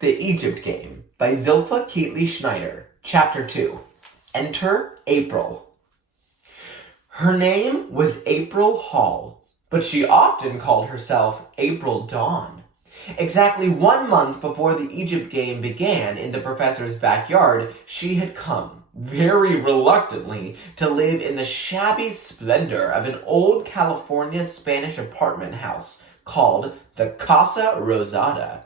The Egypt Game by Zilpha Keatley Schneider. Chapter 2. Enter April. Her name was April Hall, but she often called herself April Dawn. Exactly 1 month before the Egypt Game began in the professor's backyard, she had come, very reluctantly, to live in the shabby splendor of an old California Spanish apartment house called the Casa Rosada.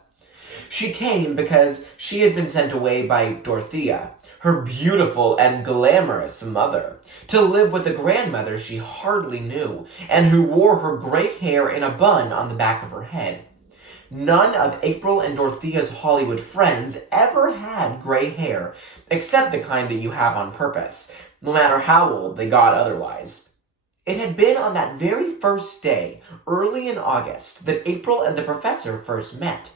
She came because she had been sent away by Dorothea, her beautiful and glamorous mother, to live with a grandmother she hardly knew, and who wore her gray hair in a bun on the back of her head. None of April and Dorothea's Hollywood friends ever had gray hair, except the kind that you have on purpose, no matter how old they got otherwise. It had been on that very first day, early in August, that April and the professor first met.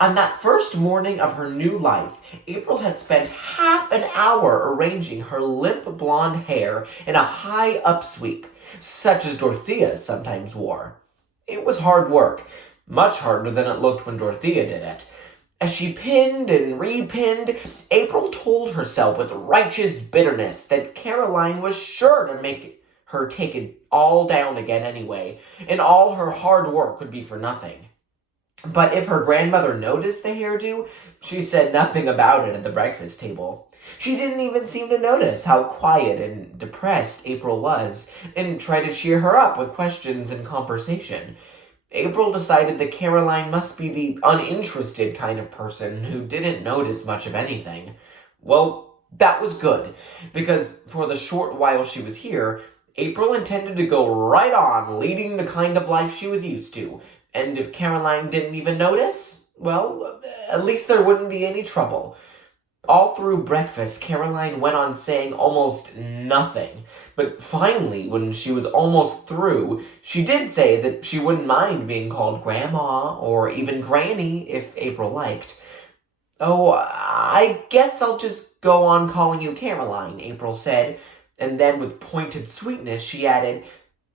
On that first morning of her new life, April had spent half an hour arranging her limp blonde hair in a high upsweep, such as Dorothea sometimes wore. It was hard work, much harder than it looked when Dorothea did it. As she pinned and repinned, April told herself with righteous bitterness that Caroline was sure to make her take it all down again anyway, and all her hard work would be for nothing. But if her grandmother noticed the hairdo, she said nothing about it at the breakfast table. She didn't even seem to notice how quiet and depressed April was, and tried to cheer her up with questions and conversation. April decided that Caroline must be the uninterested kind of person who didn't notice much of anything. Well, that was good, because for the short while she was here, April intended to go right on leading the kind of life she was used to. And if Caroline didn't even notice, well, at least there wouldn't be any trouble. All through breakfast, Caroline went on saying almost nothing. But finally, when she was almost through, she did say that she wouldn't mind being called Grandma or even Granny if April liked. "Oh, I guess I'll just go on calling you Caroline," April said. And then with pointed sweetness, she added,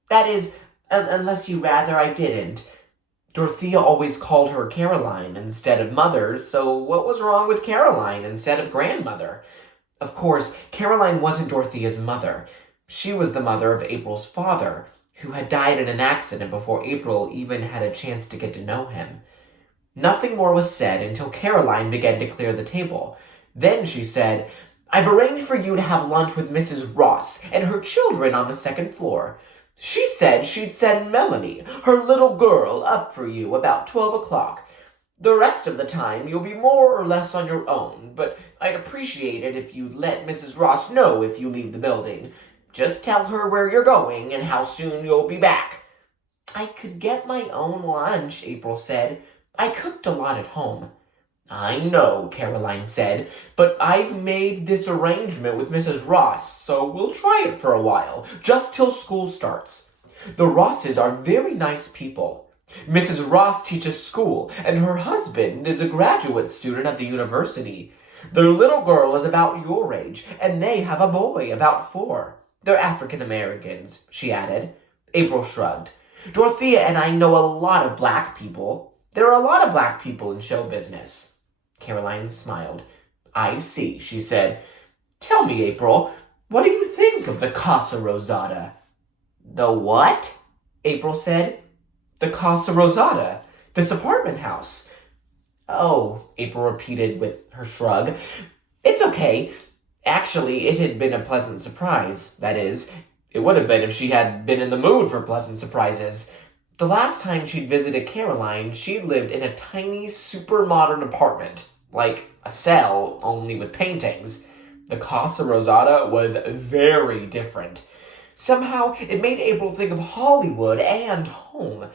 "That is, unless you rather I didn't." Dorothea always called her Caroline instead of Mother, so what was wrong with Caroline instead of grandmother? Of course, Caroline wasn't Dorothea's mother. She was the mother of April's father, who had died in an accident before April even had a chance to get to know him. Nothing more was said until Caroline began to clear the table. Then she said, "I've arranged for you to have lunch with Mrs. Ross and her children on the second floor. She said she'd send Melanie, her little girl, up for you about 12 o'clock. The rest of the time you'll be more or less on your own, but I'd appreciate it if you'd let Mrs. Ross know if you leave the building. Just tell her where you're going and how soon you'll be back." "I could get my own lunch," April said. "I cooked a lot at home." "I know," Caroline said, "but I've made this arrangement with Mrs. Ross, so we'll try it for a while, just till school starts. The Rosses are very nice people. Mrs. Ross teaches school, and her husband is a graduate student at the university. Their little girl is about your age, and they have a boy about 4. They're African Americans," she added. April shrugged. "Dorothea and I know a lot of black people. There are a lot of black people in show business." Caroline smiled. "I see," she said. "Tell me, April, what do you think of the Casa Rosada?" "The what?" April said. "The Casa Rosada, this apartment house." "Oh," April repeated with her shrug. "It's okay. Actually, it had been a pleasant surprise. That is, it would have been if she had been in the mood for pleasant surprises. The last time she'd visited Caroline, she'd lived in a tiny, super modern apartment, like a cell, only with paintings. The Casa Rosada was very different. Somehow, it made April think of Hollywood and home.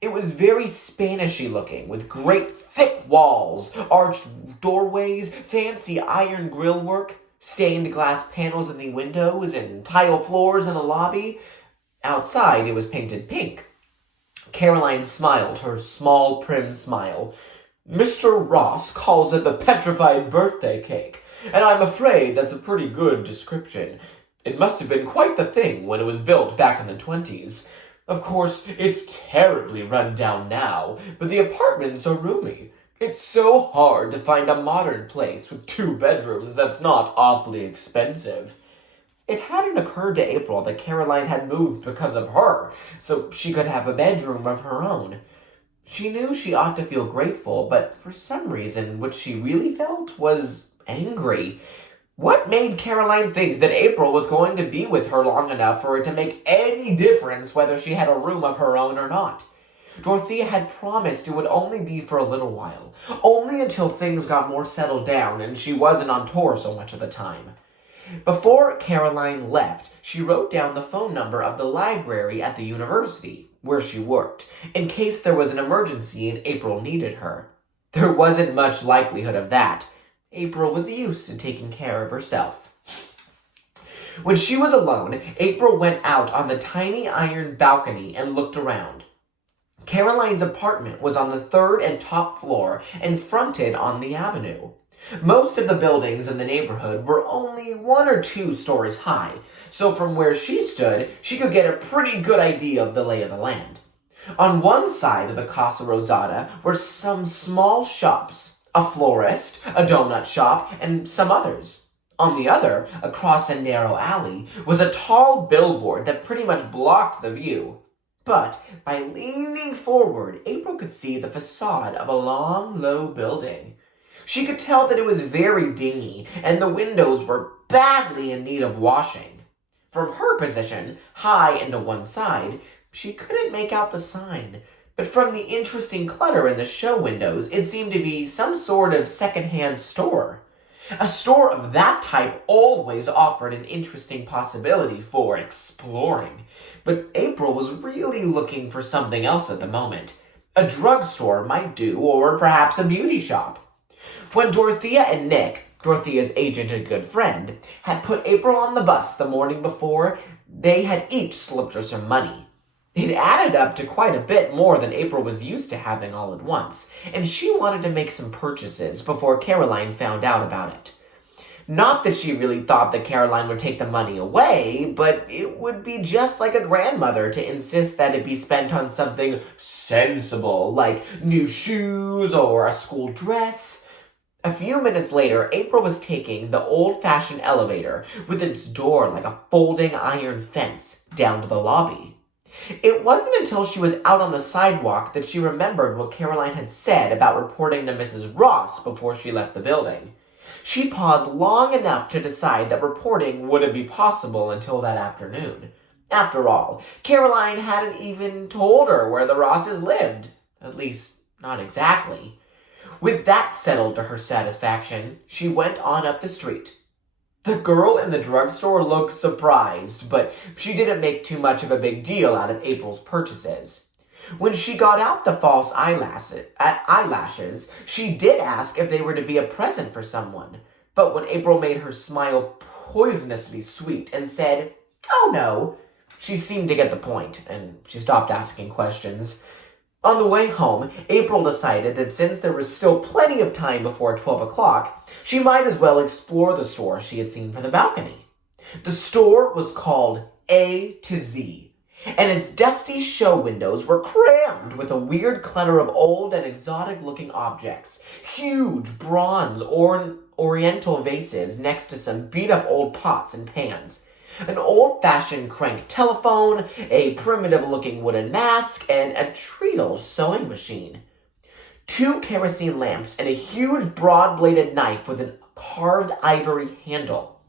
It was very Spanishy looking, with great thick walls, arched doorways, fancy iron grillwork, stained glass panels in the windows, and tile floors in the lobby. Outside, it was painted pink. Caroline smiled, her small, prim smile. "Mr. Ross calls it the petrified birthday cake, and I'm afraid that's a pretty good description. It must have been quite the thing when it was built back in the 20s. Of course, it's terribly run down now, but the apartments are roomy. It's so hard to find a modern place with 2 bedrooms that's not awfully expensive. It hadn't occurred to April that Caroline had moved because of her, so she could have a bedroom of her own. She knew she ought to feel grateful, but for some reason, what she really felt was angry. What made Caroline think that April was going to be with her long enough for it to make any difference whether she had a room of her own or not? Dorothea had promised it would only be for a little while, only until things got more settled down and she wasn't on tour so much of the time. Before Caroline left, she wrote down the phone number of the library at the university, where she worked, in case there was an emergency and April needed her. There wasn't much likelihood of that. April was used to taking care of herself. When she was alone, April went out on the tiny iron balcony and looked around. Caroline's apartment was on the 3rd and top floor and fronted on the avenue. Most of the buildings in the neighborhood were only 1 or 2 stories high, so from where she stood, she could get a pretty good idea of the lay of the land. On one side of the Casa Rosada were some small shops, a florist, a donut shop, and some others. On the other, across a narrow alley, was a tall billboard that pretty much blocked the view. But by leaning forward, April could see the facade of a long, low building. She could tell that it was very dingy, and the windows were badly in need of washing. From her position, high and to one side, she couldn't make out the sign, but from the interesting clutter in the show windows, it seemed to be some sort of second-hand store. A store of that type always offered an interesting possibility for exploring, but April was really looking for something else at the moment. A drugstore might do, or perhaps a beauty shop. When Dorothea and Nick, Dorothea's agent and good friend, had put April on the bus the morning before, they had each slipped her some money. It added up to quite a bit more than April was used to having all at once, and she wanted to make some purchases before Caroline found out about it. Not that she really thought that Caroline would take the money away, but it would be just like a grandmother to insist that it be spent on something sensible, like new shoes or a school dress. A few minutes later, April was taking the old-fashioned elevator with its door like a folding iron fence down to the lobby. It wasn't until she was out on the sidewalk that she remembered what Caroline had said about reporting to Mrs. Ross before she left the building. She paused long enough to decide that reporting wouldn't be possible until that afternoon. After all, Caroline hadn't even told her where the Rosses lived. At least, not exactly. With that settled to her satisfaction, she went on up the street. The girl in the drugstore looked surprised, but she didn't make too much of a big deal out of April's purchases. When she got out the false eyelashes, she did ask if they were to be a present for someone. But when April made her smile poisonously sweet and said, "Oh no," she seemed to get the point, and she stopped asking questions. On the way home, April decided that since there was still plenty of time before 12 o'clock, she might as well explore the store she had seen from the balcony. The store was called A to Z, and its dusty show windows were crammed with a weird clutter of old and exotic-looking objects. Huge bronze oriental vases next to some beat-up old pots and pans. An old-fashioned crank telephone, a primitive-looking wooden mask, and a treadle sewing machine. 2 kerosene lamps and a huge broad-bladed knife with a carved ivory handle.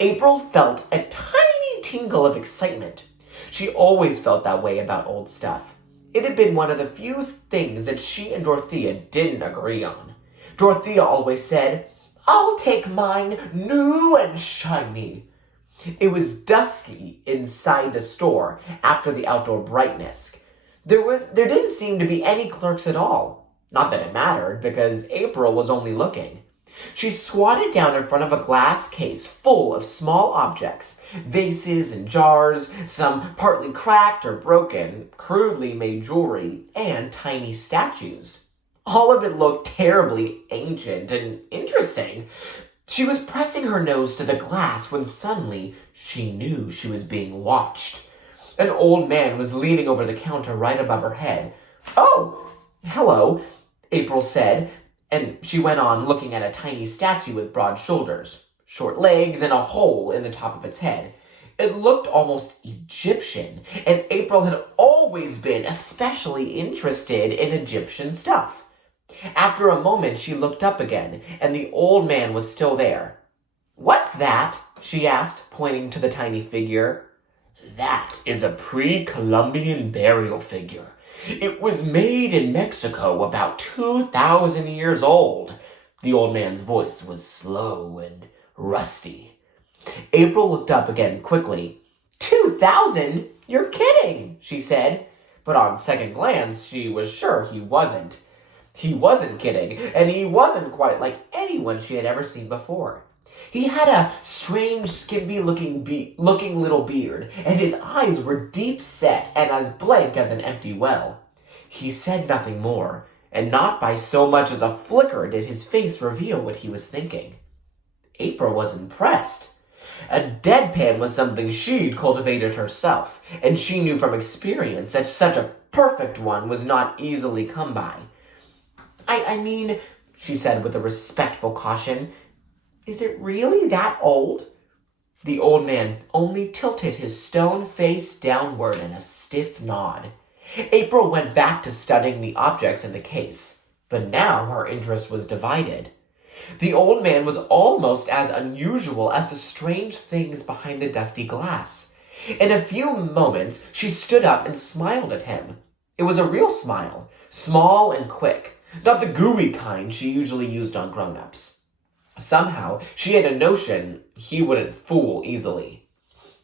April felt a tiny tingle of excitement. She always felt that way about old stuff. It had been one of the few things that she and Dorothea didn't agree on. Dorothea always said, "I'll take mine new and shiny." It was dusky inside the store after the outdoor brightness. There didn't seem to be any clerks at all. Not that it mattered, because April was only looking. She squatted down in front of a glass case full of small objects, vases and jars, some partly cracked or broken, crudely made jewelry, and tiny statues. All of it looked terribly ancient and interesting. She was pressing her nose to the glass when suddenly she knew she was being watched. An old man was leaning over the counter right above her head. "Oh, hello," April said, And she went on looking at a tiny statue with broad shoulders, short legs, and a hole in the top of its head. It looked almost Egyptian, and April had always been especially interested in Egyptian stuff. After a moment, she looked up again, and the old man was still there. "What's that?" she asked, pointing to the tiny figure. "That is a pre-Columbian burial figure. It was made in Mexico about 2,000 years old." The old man's voice was slow and rusty. April looked up again quickly. 2,000? You're kidding, she said. But on second glance, she was sure he wasn't. He wasn't kidding, and he wasn't quite like anyone she had ever seen before. He had a strange, skimpy-looking little beard, and his eyes were deep-set and as blank as an empty well. He said nothing more, and not by so much as a flicker did his face reveal what he was thinking. April was impressed. A deadpan was something she'd cultivated herself, and she knew from experience that such a perfect one was not easily come by. I mean, she said with a respectful caution, is it really that old? The old man only tilted his stone face downward in a stiff nod. April went back to studying the objects in the case, but now her interest was divided. The old man was almost as unusual as the strange things behind the dusty glass. In a few moments, she stood up and smiled at him. It was a real smile, small and quick, not the gooey kind she usually used on grown-ups. Somehow, she had a notion he wouldn't fool easily.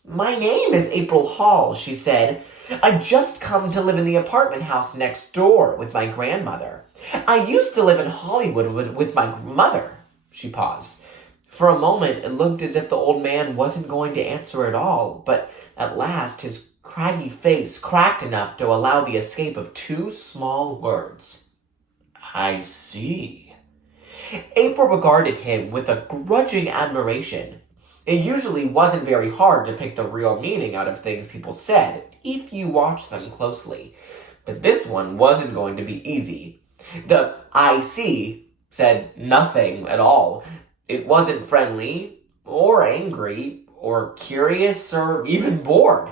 "My name is April Hall," she said. "I've just come to live in the apartment house next door with my grandmother. I used to live in Hollywood with my mother." She paused. For a moment, it looked as if the old man wasn't going to answer at all, but at last his craggy face cracked enough to allow the escape of two small words. "I see." April regarded him with a grudging admiration. It usually wasn't very hard to pick the real meaning out of things people said, if you watched them closely. But this one wasn't going to be easy. The "I see" said nothing at all. It wasn't friendly, or angry, or curious, or even bored.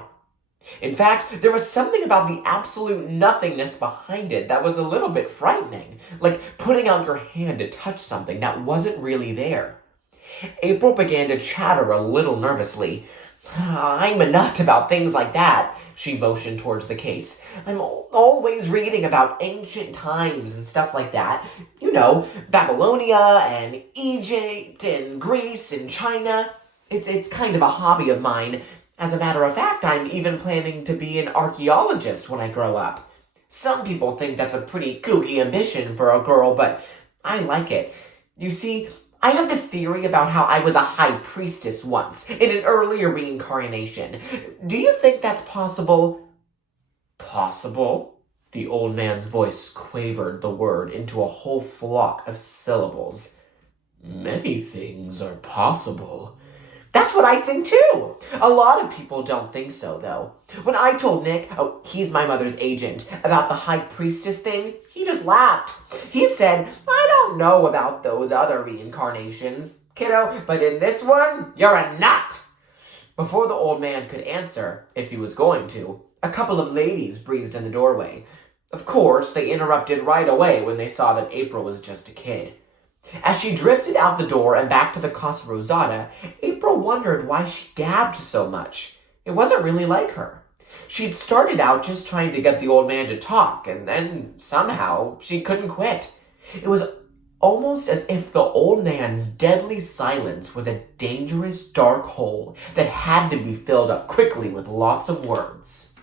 In fact, there was something about the absolute nothingness behind it that was a little bit frightening, like putting out your hand to touch something that wasn't really there. April began to chatter a little nervously. "I'm a nut about things like that," she motioned towards the case. "I'm always reading about ancient times and stuff like that. You know, Babylonia and Egypt and Greece and China. It's kind of a hobby of mine. As a matter of fact, I'm even planning to be an archaeologist when I grow up. Some people think that's a pretty kooky ambition for a girl, but I like it. You see, I have this theory about how I was a high priestess once, in an earlier reincarnation. Do you think that's possible?" "Possible?" The old man's voice quavered the word into a whole flock of syllables. "Many things are possible." "That's what I think too. A lot of people don't think so, though. When I told Nick, he's my mother's agent, about the high priestess thing, he just laughed. He said, 'I don't know about those other reincarnations, kiddo, but in this one, you're a nut.'" Before the old man could answer, if he was going to, a couple of ladies breezed in the doorway. Of course, they interrupted right away when they saw that April was just a kid. As she drifted out the door and back to the Casa Rosada, April wondered why she gabbed so much. It wasn't really like her. She'd started out just trying to get the old man to talk, and then somehow she couldn't quit. It was almost as if the old man's deadly silence was a dangerous dark hole that had to be filled up quickly with lots of words.